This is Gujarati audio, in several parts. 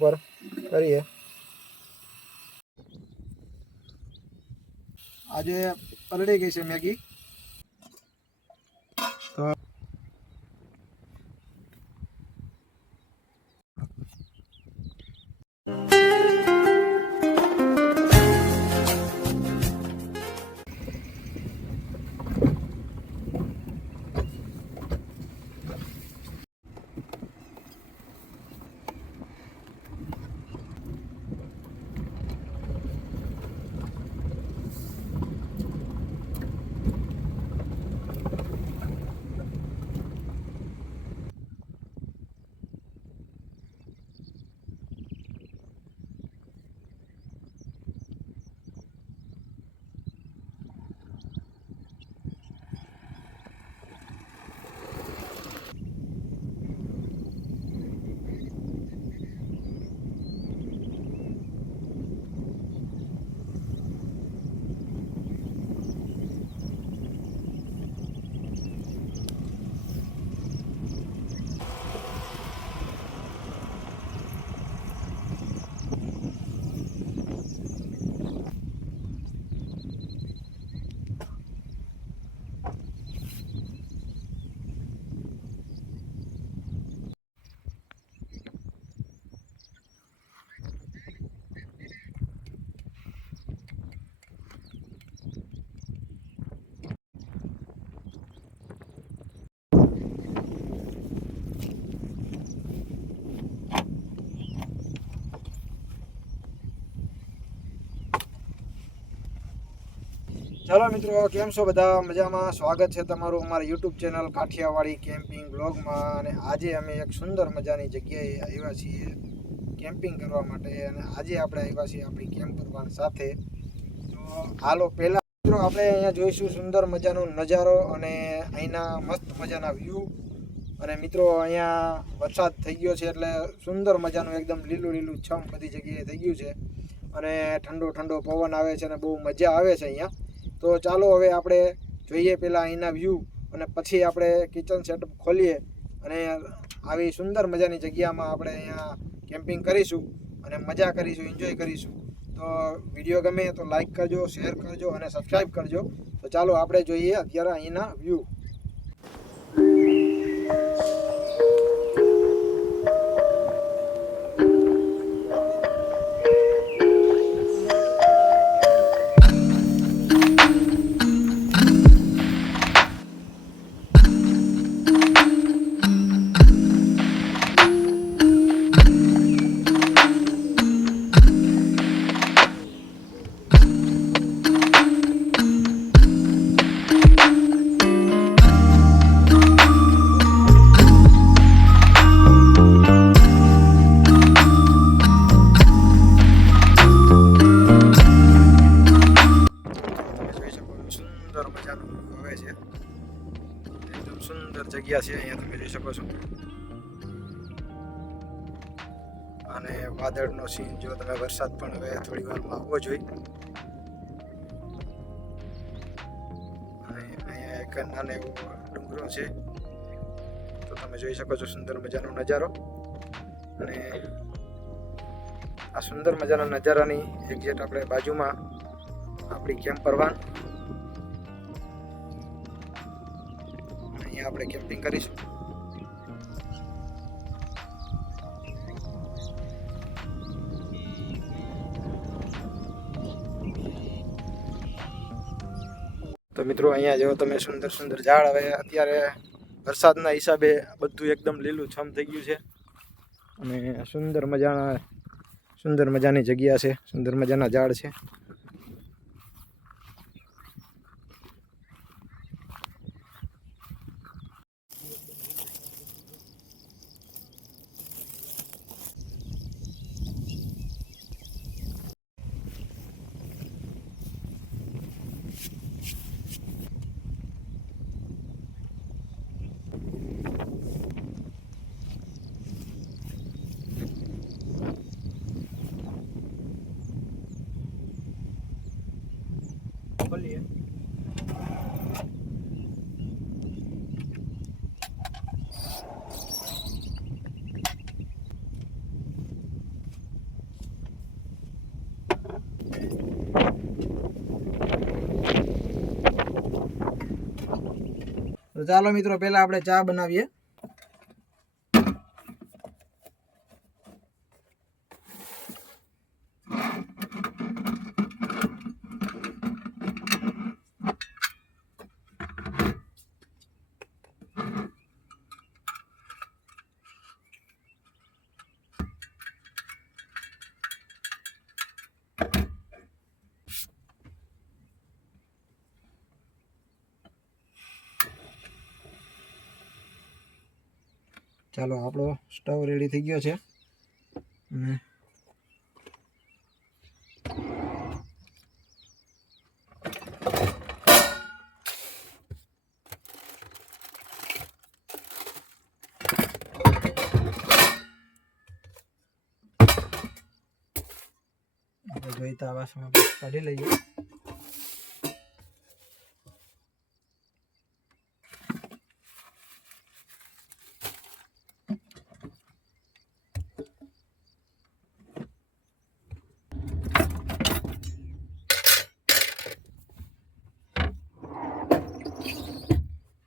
ઉપર કરીએ। આજે પલળી ગઈ છે મેગી, તો ચાલો મિત્રો, કેમ છો બધા? મજામાં? સ્વાગત છે તમારું અમારા યુટ્યુબ ચેનલ કાઠિયાવાડી કેમ્પિંગ બ્લોગમાં। અને આજે અમે એક સુંદર મજાની જગ્યાએ આવ્યા છીએ કેમ્પિંગ કરવા માટે, અને આજે આપણે આવ્યા છીએ આપણી કેમ્પ કરવા સાથે। તો હાલો, પહેલાં મિત્રો આપણે અહીંયા જોઈશું સુંદર મજાનો નજારો અને અહીંના મસ્ત મજાના વ્યૂ। અને મિત્રો અહીંયા વરસાદ થઈ ગયો છે એટલે સુંદર મજાનું એકદમ લીલું લીલું છમ બધી જગ્યાએ થઈ ગયું છે, અને ઠંડો ઠંડો પવન આવે છે અને બહુ મજા આવે છે અહીંયા। તો ચાલો હવે આપણે જોઈએ પહેલાં અહીંના વ્યૂ, અને પછી આપણે કિચન સેટઅપ ખોલીએ અને આવી સુંદર મજાની જગ્યામાં આપણે અહીંયા કેમ્પિંગ કરીશું અને મજા કરીશું, એન્જોય કરીશું। તો વિડીયો ગમે તો લાઈક કરજો, શેર કરજો અને સબસ્ક્રાઈબ કરજો। તો ચાલો આપણે જોઈએ અત્યારે અહીંના વ્યૂ। સુંદર જગ્યા છે અહીંયા, તમે જોઈ શકો છો। અને વાદળનો સીન જો તમે, વરસાદ પણ હવે થોડી વારમાં આવવો જોઈએ। અને અહીંયા એક નાનો એવો ડુંગરો છે, તો તમે જોઈ શકો છો સુંદર મજાનો નજારો। અને આ સુંદર મજાના નજારાની એક્ઝેક્ટ આપણે બાજુમાં આપણી કેમ્પ પરવાન, આપણે કેમ્પિંગ કરીશું। તો મિત્રો અહીંયા જો તમે સુંદર સુંદર ઝાડ, હવે અત્યારે વરસાદના હિસાબે બધું એકદમ લીલું છમ થઈ ગયું છે, અને સુંદર મજાની જગ્યા છે, સુંદર મજાના ઝાડ છે। બોલીએ તો ચાલો મિત્રો પહેલાં આપણે ચા બનાવીએ. ચાલો આપણો સ્ટવ રેડી થઈ ગયો છે. અને જોઈતા વાસણ કાઢી લઈએ.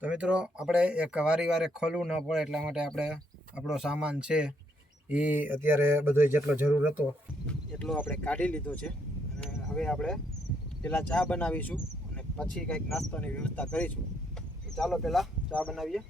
તો મિત્રો આપણે એક વારે ખોલવું ન પડે એટલા માટે આપણે આપણો સામાન છે એ અત્યારે બધો જેટલો જરૂર હતો એટલો આપણે કાઢી લીધો છે. અને હવે આપણે પહેલાં ચા બનાવીશું અને પછી કંઈક નાસ્તાની વ્યવસ્થા કરીશું. તો ચાલો પહેલાં ચા બનાવીએ.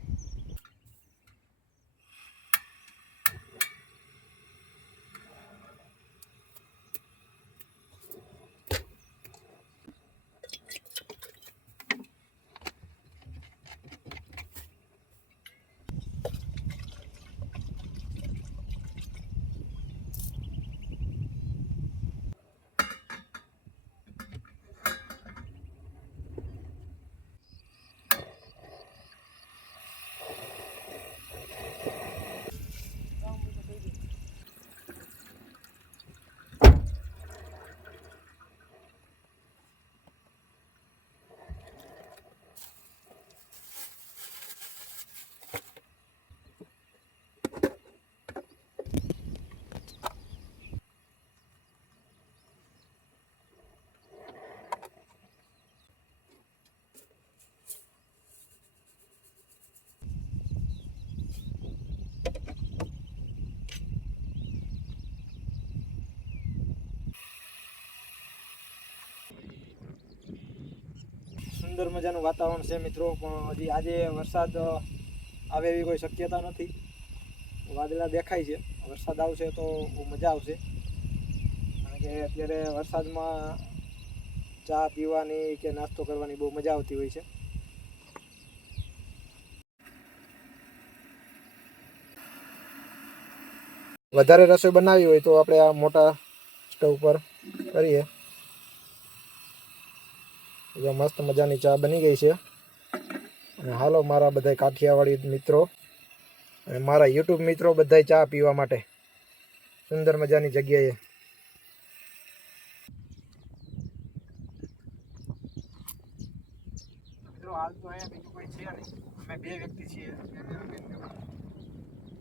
સુંદર મજાનું વાતાવરણ છે મિત્રો, પણ હજી આજે વરસાદ આવે એવી કોઈ શક્યતા નથી. વાદળા દેખાય છે, વરસાદ આવશે તો બહુ મજા આવશે. કારણ કે અત્યારે વરસાદમાં ચા પીવાની કે નાસ્તો કરવાની બહુ મજા આવતી હોય છે. વધારે રસોઈ બનાવી હોય તો આપણે આ મોટા સ્ટવ પર કરીએ. મસ્ત મજાની ચા બની ગઈ છે. અને હાલો મારા બધા કાઠિયાવાડી મિત્રો અને મારા યુટ્યુબ મિત્રો બધા ચા પીવા માટે સુંદર મજાની જગ્યાએ. મિત્રો હાલ તો અહીંયા બીજું કોઈ છે નહીં, અમે બે વ્યક્તિ છીએ.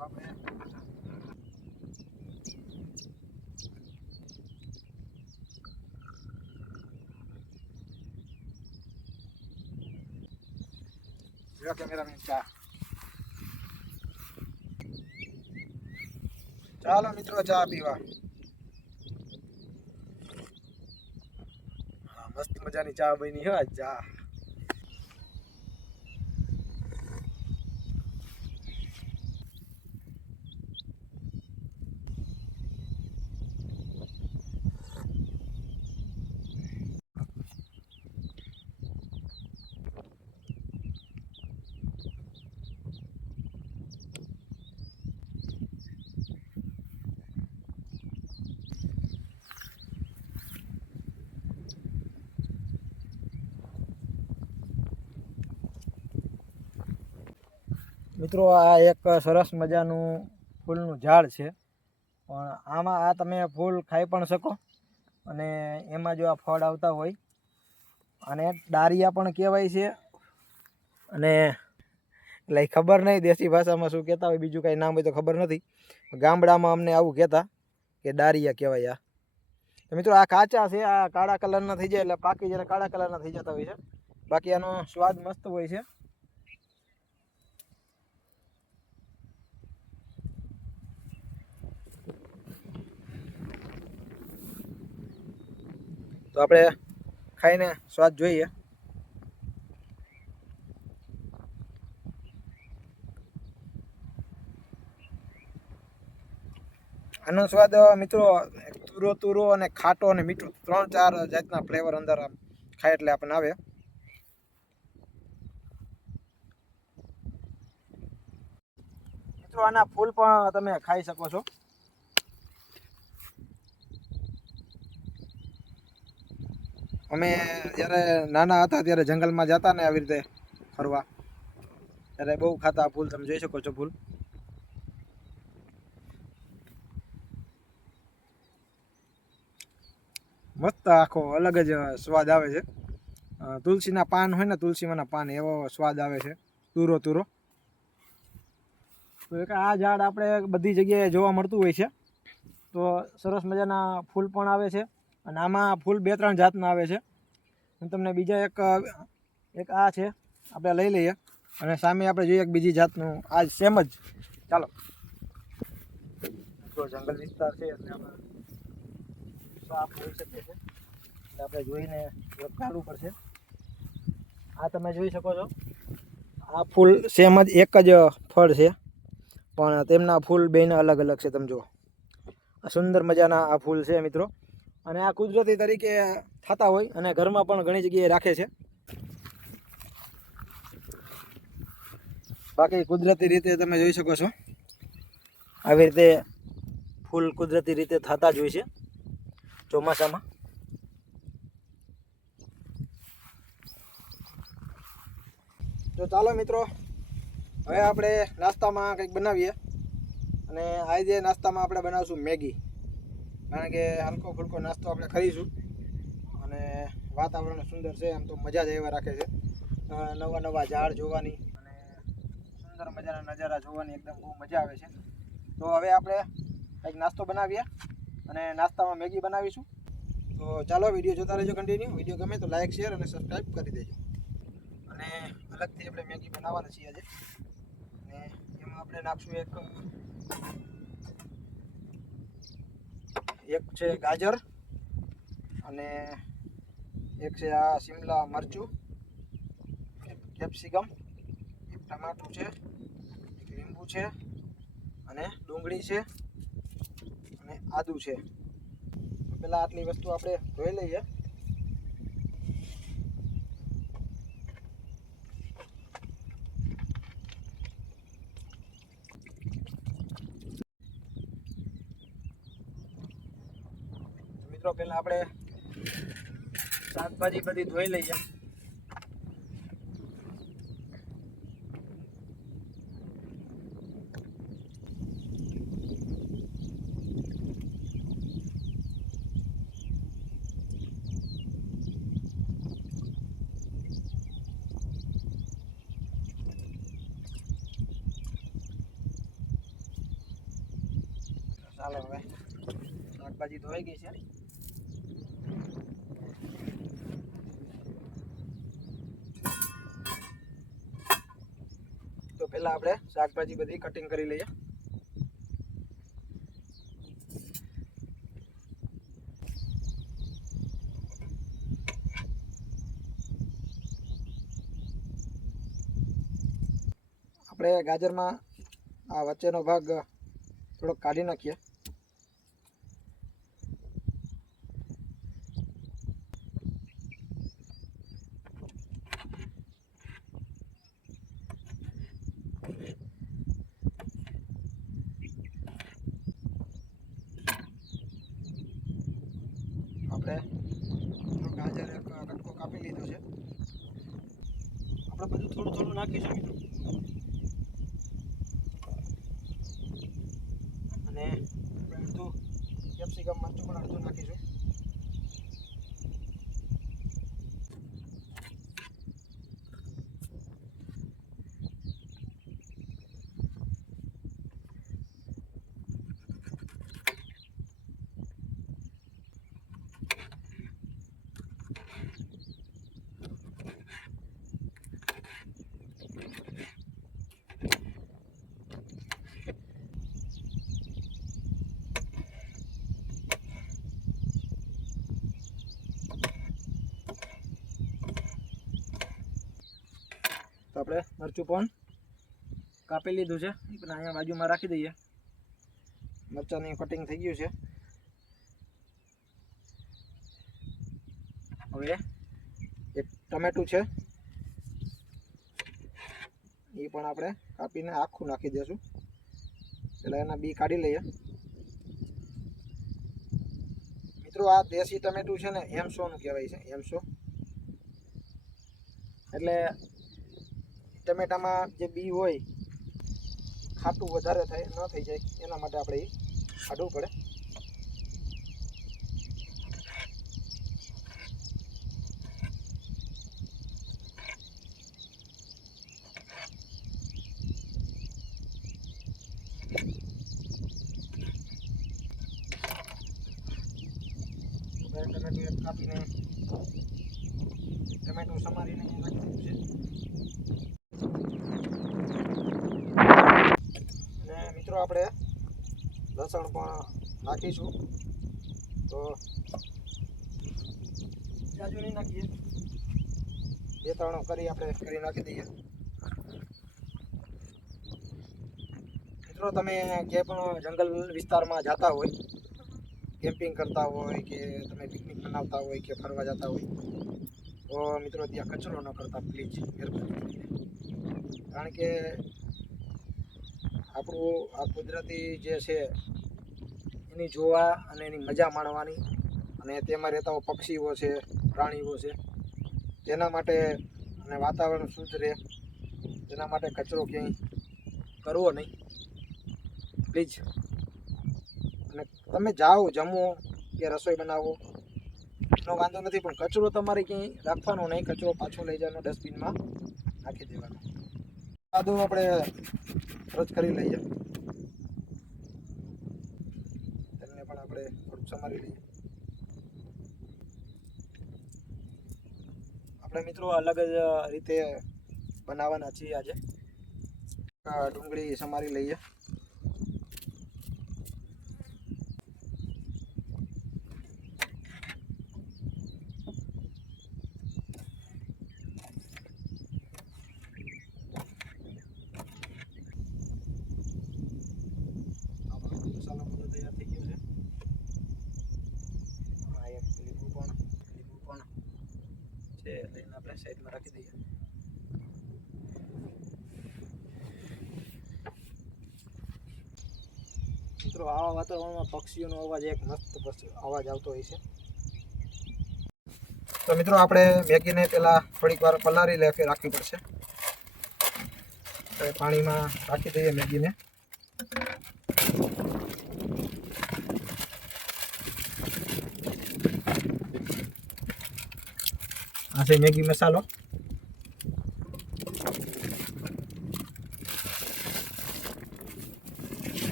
આપણે કેમેરામેન ચા. ચાલો મિત્રો ચા પીવા. મસ્ત મજાની ચા બની છે આજ. ચા મિત્રો આ એક સરસ મજાનું ફૂલનું ઝાડ છે, પણ આમાં આ તમે ફૂલ ખાઈ પણ શકો અને એમાં જો આ ફળ આવતા હોય અને ડારિયા પણ કહેવાય છે. અને એટલે ખબર નહીં દેશી ભાષામાં શું કહેતા હોય, બીજું કાંઈ નામ હોય તો ખબર નથી. ગામડામાં અમને આવું કહેતા કે ડારિયા કહેવાય. આ તો મિત્રો આ કાચા છે, આ કાળા કલરના થઈ જાય એટલે પાકી જ્યારે કાળા કલરના થઈ જતા હોય છે. બાકી આનો સ્વાદ મસ્ત હોય છે. તો આપણે ખાઈને સ્વાદ જોઈએ. આનો સ્વાદ મિત્રો તુરો તુરો અને ખાટો અને મીઠો 3-4 જાતના ફ્લેવર અંદર ખાય એટલે આપણને આવે. મિત્રો આના ફૂલ પણ તમે ખાઈ શકો છો. અમે જ્યારે નાના હતા ત્યારે જંગલમાં જતા ને આવી રીતે ફરવા, ત્યારે બહુ ખાતા ફૂલ. તમે જોઈ શકો છો ફૂલ. મસ્ત આખો અલગ જ સ્વાદ આવે છે. તુલસીના પાન હોય ને, તુલસીમાંના પાન, એવો સ્વાદ આવે છે, તુરો તુરો. તો એક આ ઝાડ આપણે બધી જગ્યાએ જોવા મળતું હોય છે. તો સરસ મજાના ફૂલ પણ આવે છે. અને આમાં ફૂલ 2-3 જાતના આવે છે. હું તમને બીજા એક આ છે, આપણે લઈ લઈએ. અને સામે આપણે જોઈએ એક બીજી જાતનું, આ સેમ જ. ચાલો, તો જંગલ વિસ્તાર છે એટલે આપણે સાપ હોઈ શકે છે, એટલે આપણે જોઈને ચાલુ પડશે. આ તમે જોઈ શકો છો, આ ફૂલ સેમ જ એક જ ફળ છે, પણ તેમના ફૂલ બેના અલગ અલગ છે. તમે જુઓ, આ સુંદર મજાના આ ફૂલ છે મિત્રો. અને આ કુદરતી તરીકે થતા હોય અને ઘરમાં પણ ઘણી જગ્યાએ રાખે છે. બાકી કુદરતી રીતે તમે જોઈ શકો છો, આવી રીતે ફૂલ કુદરતી રીતે થતા જ હોય છે ચોમાસામાં. તો ચાલો મિત્રો, હવે આપણે નાસ્તામાં કંઈક બનાવીએ. અને આજે નાસ્તામાં આપણે બનાવશું મેગી, કારણ કે હલકો ફૂલકો નાસ્તો આપણે કરીશું. અને વાતાવરણ સુંદર છે, આમ તો મજા જ એવા રાખે છે. નવા નવા ઝાડ જોવાની અને સુંદર મજાના નજારા જોવાની એકદમ બહુ મજા આવે છે. તો હવે આપણે કંઈક નાસ્તો બનાવીએ અને નાસ્તામાં મેગી બનાવીશું. તો ચાલો, વિડીયો જોતા રહેજો કન્ટિન્યુ. વિડીયો ગમે તો લાઇક, શેર અને સબસ્ક્રાઈબ કરી દેજો. અને અલગથી આપણે મેગી બનાવવાના છીએ આજે. અને એમાં આપણે નાખશું એક છે ગાજર, અને એક છે આ શિમલા મરચું, એક કેપ્સિકમ, એક ટમાટું છે, એક લીંબુ છે, અને ડુંગળી છે, અને આદુ છે. પહેલાં આટલી વસ્તુ આપણે ધોઈ લઈએ. મિત્રો પહેલાં આપણે શાકભાજી બધી ધોઈ લઈએ. ચાલો, હવે શાકભાજી ધોઈ ગઈ છે. તો પહેલાં આપણે શાકભાજી બધી કટિંગ કરી લઈએ. આપણે ગાજરમાં આ વચ્ચેનો ભાગ થોડોક કાઢી નાખીએ. આપણે ગાજર એક કટકો કાપી લીધો છે. આપણે બધું થોડું થોડું નાખીશું મિત્રો. અને આપણે અડધું કેપ્સિકમ મરચું પણ અડધું નાખીશું. આપણે મરચું પણ કાપી લીધું છે, એ પણ અહીંયા બાજુમાં રાખી દઈએ. મરચાંની કટિંગ થઈ ગયું છે. હવે એક ટમેટું છે, એ પણ આપણે કાપીને આખું નાખી દઈશું. એટલે એના બી કાઢી લઈએ. મિત્રો આ દેશી ટમેટું છે ને એમસોનું કહેવાય છે. એમસો એટલે ટમેટામાં જે બી હોય ખાટું વધારે થાય ન થઈ જાય એના માટે આપણે એ કાઢવું પડે. ટમેટું એક કાપીને ટમેટું સમારીને નાખી દીધું છે. અને મિત્રો આપણે લસણ પણ નાખીશું. તો જાજુ નહીં નાખીએ, 2-3 કરી આપણે કરી નાખી દઈએ. મિત્રો તમે જે પણ જંગલ વિસ્તારમાં જતા હોય, કેમ્પિંગ કરતા હોય કે તમે પિકનિક મનાવતા હોય કે ફરવા જતા હોય, તો મિત્રો ત્યાં કચરો ન કરતા પ્લીઝ, મહેરબાની કરીને. કારણ કે આપણું આ કુદરતી જે છે એની જોવા અને એની મજા માણવાની, અને તેમાં રહેતા પક્ષીઓ છે, પ્રાણીઓ છે, તેના માટે અને વાતાવરણ શુદ્ધ રહે તેના માટે કચરો ક્યાંય કરવો નહીં પ્લીઝ. અને તમે જાઓ જમો કે રસોઈ બનાવો એનો વાંધો નથી, પણ કચરો તમારે ક્યાંય રાખવાનો નહીં. કચરો પાછો લઈ જવાનો, ડસ્ટબિનમાં નાખી દેવાનો. આદુ આપણે રોજ કરી લઈએ, તેને પણ આપણે થોડુંક સમારી લઈએ. આપણે મિત્રો અલગ જ રીતે બનાવવાના છીએ આજે. ડુંગળી સમારી લઈએ. મસાલો બધો તૈયાર થઈ ગયો છે. આ એક લીંબુ પણ છે, લઈને આપણે સાઈડમાં રાખી દઈએ. મિત્રો આવા વાતાવરણમાં પક્ષીઓનો અવાજ એક મસ્ત અવાજ આવતો હોય છે. તો મિત્રો આપણે મેગીને પહેલાં થોડીક વાર પલાળી રાખવી પડશે. પાણીમાં રાખી દઈએ મેગીને. આ છે મેગી મસાલો.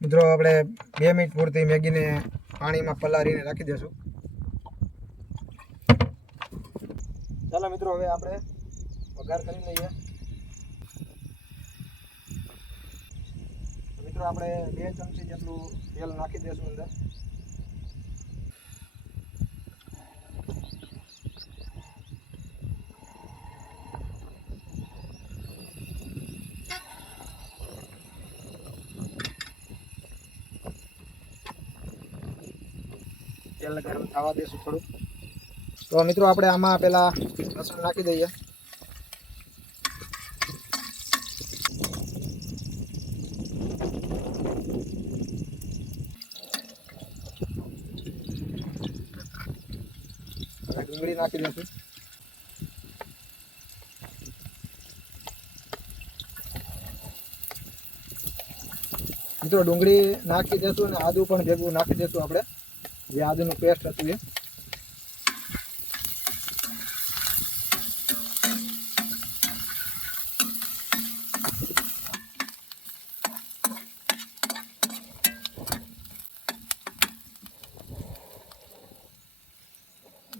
મિત્રો આપણે 2 મિનિટ પૂરતી મેગીને પાણીમાં પલાળીને રાખી દઈશું. ચાલો મિત્રો હવે આપણે વઘાર કરી લઈએ. મિત્રો આપણે 2 ચમચી જેટલું તેલ નાખી દઈશું અંદર. તેલ ગરમ થવા દઈશું થોડુંક. તો મિત્રો આપણે આમાં પહેલાં લસણ નાખી દઈએ. ડુંગળી નાખી દઈશું. મિત્રો ડુંગળી નાખી દઈશું અને આદું પણ ભેગું નાખી દઈશું. આપણે જે આદુનું પેસ્ટ હતું એ.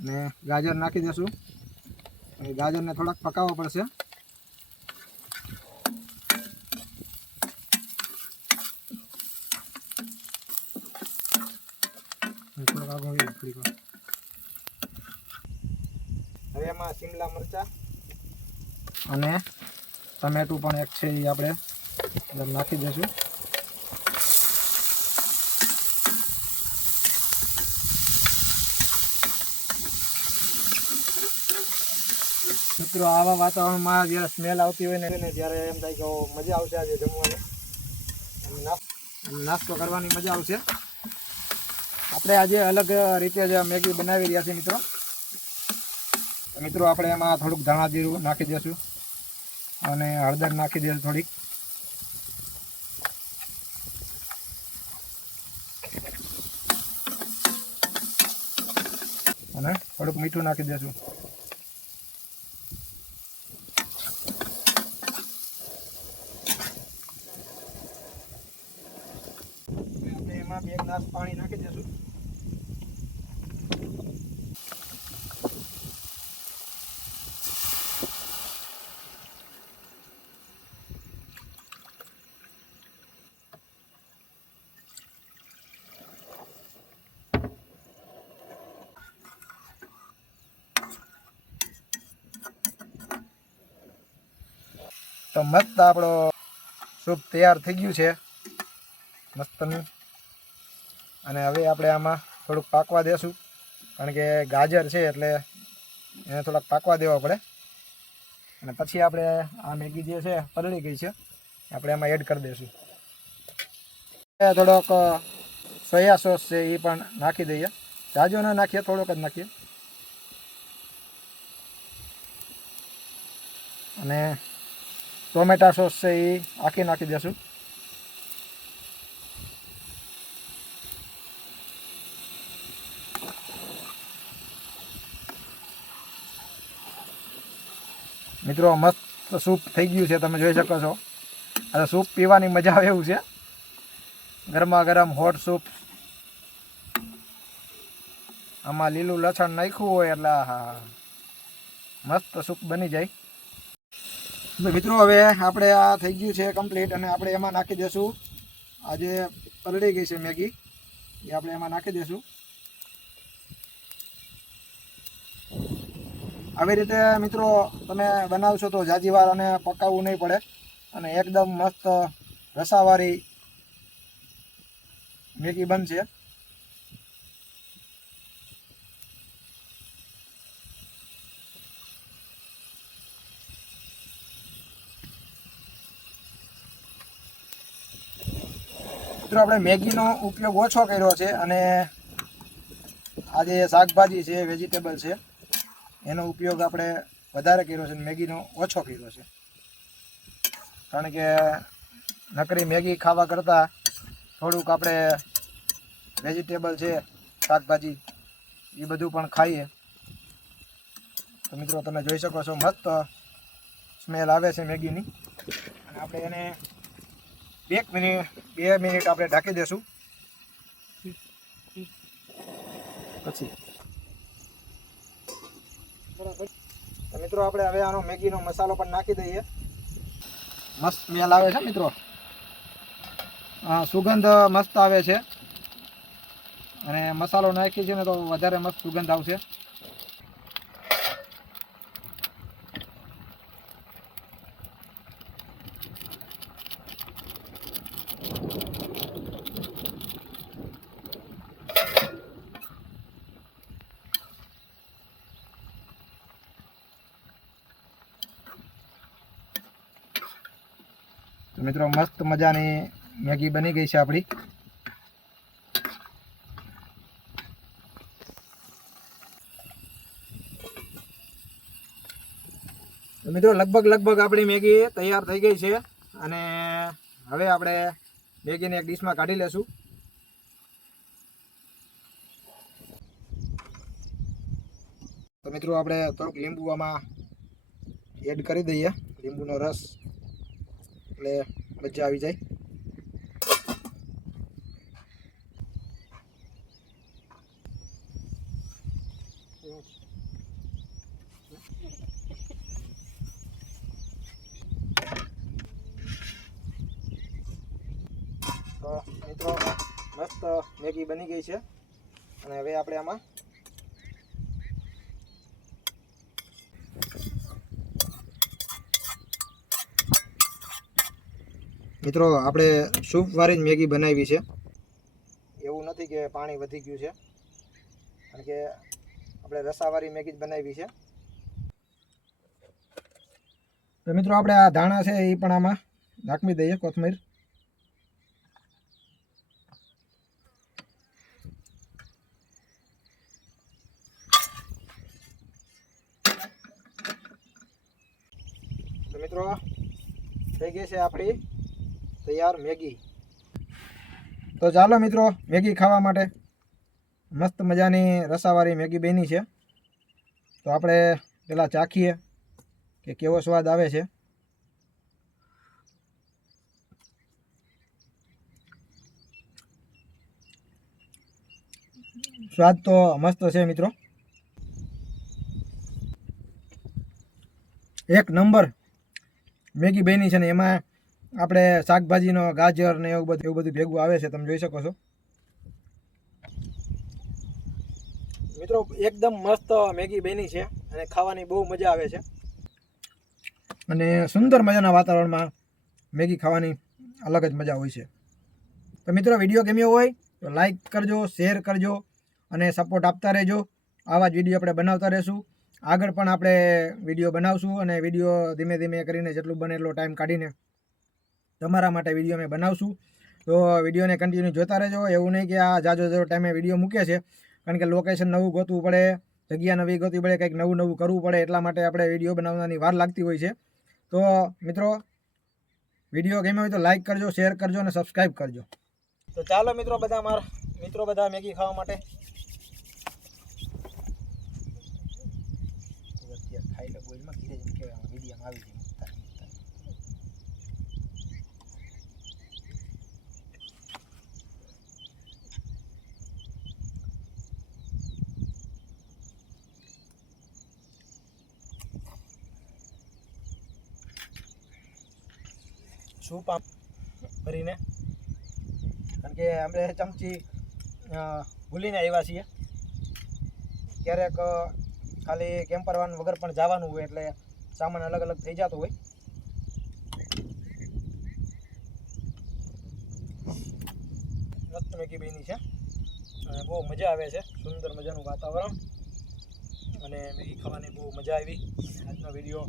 ને ગાજર નાખી દઈશું. ગાજરને થોડાક પકાવવા પડશે. થોડીક વાર. હવે એમાં શિમલા મરચાં અને ટમેટું પણ એક છે એ આપણે અંદર નાખી દઈશું. મિત્રો આવા વાતાવરણમાં જ્યારે સ્મેલ આવતી હોય ને ત્યારે એમ થાય કે મજા આવશે આજે જમવાની, નાસ્તો કરવાની મજા આવશે. આપણે આજે અલગ રીતે જ મેગી બનાવી રહ્યા છીએ મિત્રો. મિત્રો આપણે એમાં થોડુંક ધાણા જીરું નાખી દઈશું અને હળદર નાખી દઈશું થોડીક, અને થોડુંક મીઠું નાખી દઈશું. આપણે એમાં 2 ગ્લાસ પાણી નાખી દઈશું. તો મસ્ત આપણો સૂપ તૈયાર થઈ ગયું છે મસ્તનું. અને હવે આપણે આમાં થોડુંક પાકવા દેશું, કારણ કે ગાજર છે એટલે એને થોડાક પાકવા દેવા પડે. અને પછી આપણે આ મેગી જે છે પલળી ગઈ છે આપણે એમાં એડ કરી દઈશું. થોડોક સોયા સોસ છે એ પણ નાખી દઈએ, જાજો ના નાખીએ, થોડોક જ નાખીએ. અને ટોમેટા સોસ છે એ આખી નાખી દઈશું. મિત્રો મસ્ત સૂપ થઈ ગયું છે, તમે જોઈ શકો છો. આ સૂપ પીવાની મજા આવે એવું છે, ગરમા ગરમ હોટ સૂપ. આમાં લીલું લસણ નાખ્યું હોય એટલે હા મસ્ત સૂપ બની જાય. મિત્રો હવે આપણે આ થઈ ગયું છે કમ્પ્લીટ, અને આપણે એમાં નાખી દઈશું આ જે પલળી ગઈ છે મેગી, એ આપણે એમાં નાખી દઈશું. આવી રીતે મિત્રો તમે બનાવશો તો જાજી વાર અને પકાવવું નહીં પડે, અને એકદમ મસ્ત રસાવાળી મેગી બનશે. મિત્રો આપણે મેગીનો ઉપયોગ ઓછો કર્યો છે, અને આ જે શાકભાજી છે વેજીટેબલ છે એનો ઉપયોગ આપણે વધારે કર્યો છે, મેગીનો ઓછો કર્યો છે. કારણ કે નકરી મેગી ખાવા કરતાં થોડુંક આપણે વેજીટેબલ છે શાકભાજી એ બધું પણ ખાઈએ. તો મિત્રો તમે જોઈ શકો છો મસ્ત સ્મેલ આવે છે મેગીની. અને આપણે એને 2 મિનિટ આપણે ઢાંકી દઈશું. પછી તો મિત્રો આપણે હવે આનો મેગીનો મસાલો પણ નાખી દઈએ. મસ્ત સ્મેલ આવે છે મિત્રો, સુગંધ મસ્ત આવે છે, અને મસાલો નાખી છે ને તો વધારે મસ્ત સુગંધ આવશે. તો મિત્રો મસ્ત મજાની મેગી બની ગઈ છે આપણી. તો મિત્રો લગભગ આપણી મેગી તૈયાર થઈ ગઈ છે, અને હવે આપણે મેગીને એક ડીશમાં કાઢી લેશું. તો મિત્રો આપણે થોડુંક લીંબુ આમાં એડ કરી દઈએ, લીંબુનો રસ, એટલે મજા આવી જાય. તો મિત્રો મસ્ત મેગી બની ગઈ છે, અને હવે આપણે આમાં મિત્રો આપણે સૂપવાળી જ મેગી બનાવી છે, એવું નથી કે પાણી વધી ગયું છે, કારણ કે આપણે રસાવાળી મેગી જ બનાવી છે. તો મિત્રો આપણે આ ધાણા છે એ પણ આમાં નાખી દઈએ, કોથમીર. તો મિત્રો થઈ ગઈ છે આપણી તૈયાર મેગી. તો ચાલો મિત્રો મેગી ખાવા માટે મસ્ત મજાની રસાવાળી મેગી બની છે. તો આપણે પેલા ચાખીએ કે કેવો સ્વાદ આવે છે. સ્વાદ તો મસ્ત છે મિત્રો, એક નંબર મેગી બની છે. ને એમાં આપણે શાકભાજીનો ગાજર ને એવું બધું ભેગું આવે છે, તમે જોઈ શકો છો મિત્રો. એકદમ મસ્ત મેગી બની છે અને ખાવાની બહુ મજા આવે છે. અને સુંદર મજાના વાતાવરણમાં મેગી ખાવાની અલગ જ મજા હોય છે. તો મિત્રો વિડીયો ગમ્યો હોય તો લાઈક કરજો, શેર કરજો અને સપોર્ટ આપતા રહેજો. આવા જ વિડીયો આપણે બનાવતા રહેશું. આગળ પણ આપણે વિડીયો બનાવશું અને વિડીયો ધીમે ધીમે કરીને જેટલું બને એટલો ટાઈમ કાઢીને તમારા માટે વિડીયો અમે બનાવશું. તો વિડીયોને કન્ટિન્યુ જોતા રહેજો. એવું નહીં કે આ જાજો ટાઈમે વિડીયો મૂકે છે, કારણ કે લોકેશન નવું ગોતવું પડે, જગ્યા નવી ગોતવી પડે, કંઈક નવું કરવું પડે, એટલા માટે આપણે વિડીયો બનાવવાની વાર લાગતી હોય છે. તો મિત્રો વિડીયો ગમ્યો હોય તો લાઈક કરજો, શેર કરજો અને સબસ્ક્રાઈબ કરજો. તો ચાલો મિત્રો મારા મિત્રો મેગી ખાવા માટે ખાઈ લે. બોલમાં ઘીરે જેમ કહેવાય વિડીયોમાં આવી જાય. સૂપ ભરીને, કારણ કે આપણે ચમચી ભૂલીને આવ્યા છીએ. ક્યારેક ખાલી કેમ્પર વાન વગર પણ જવાનું હોય એટલે સામાન અલગ અલગ થઈ જતો હોય. મસ્ત મેગી બની છે અને બહુ મજા આવે છે. સુંદર મજાનું વાતાવરણ અને મેગી ખાવાની બહુ મજા આવી. આજનો વિડીયો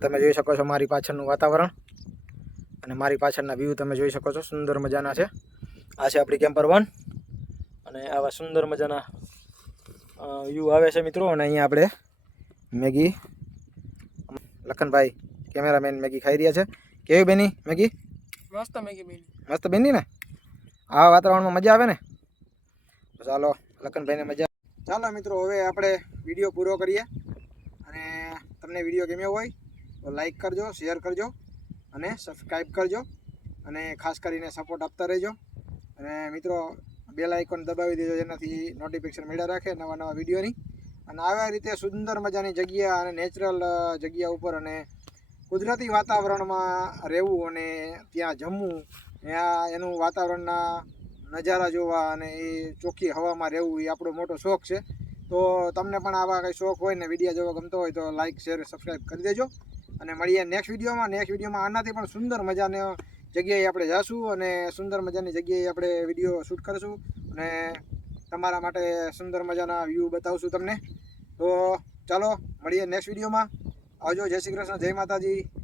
તમે જોઈ શકો છો, મારી પાછળનું વાતાવરણ અને મારી પાછળના વ્યૂ તમે જોઈ શકો છો, સુંદર મજાના છે. આ છે આપણી કેમ્પર વન અને આવા સુંદર મજાના વ્યૂ આવે છે મિત્રો. અને અહીંયા આપણે મેગી, લખનભાઈ કેમેરામેન મેગી ખાઈ રહ્યા છે. કેવી બની મેગી? મસ્ત મેગી બની. મસ્ત બની ને? આ વાતાવરણમાં મજા આવે ને? તો ચાલો લખનભાઈને મજા. ચાલો મિત્રો હવે આપણે વિડીયો પૂરો કરીએ. અને તમને વિડીયો ગમ્યો હોય તો લાઈક કરજો, શેર કરજો અને સબસ્ક્રાઈબ કરજો અને ખાસ કરીને સપોર્ટ આપતા રહેજો. અને મિત્રો બેલ આઇકોન દબાવી દેજો, જેનાથી નોટિફિકેશન મળ્યા રાખે નવા વિડીયોની. અને આવા રીતે સુંદર મજાની જગ્યા અને નેચરલ જગ્યા ઉપર અને કુદરતી વાતાવરણમાં રહેવું અને ત્યાં જમવું, ત્યાં એનું વાતાવરણના નજારા જોવા અને એ ચોખ્ખી હવામાં રહેવું, એ આપણો મોટો શોખ છે. તો તમને પણ આવા કંઈ શોખ હોય ને વિડીયો જોવો ગમતો હોય તો લાઈક, શેર, સબસ્ક્રાઈબ કરી દેજો. અને મળીએ નેક્સ્ટ વિડીયોમાં આનાથી પણ સુંદર મજાની જગ્યાએ આપણે જઈશું અને સુંદર મજાની જગ્યાએ આપણે વિડીયો શૂટ કરીશું અને તમારા માટે સુંદર મજાના વ્યૂ બતાવશું તમને. તો ચાલો મળીએ નેક્સ્ટ વિડીયોમાં. આવજો. જય શ્રી કૃષ્ણ, જય માતાજી.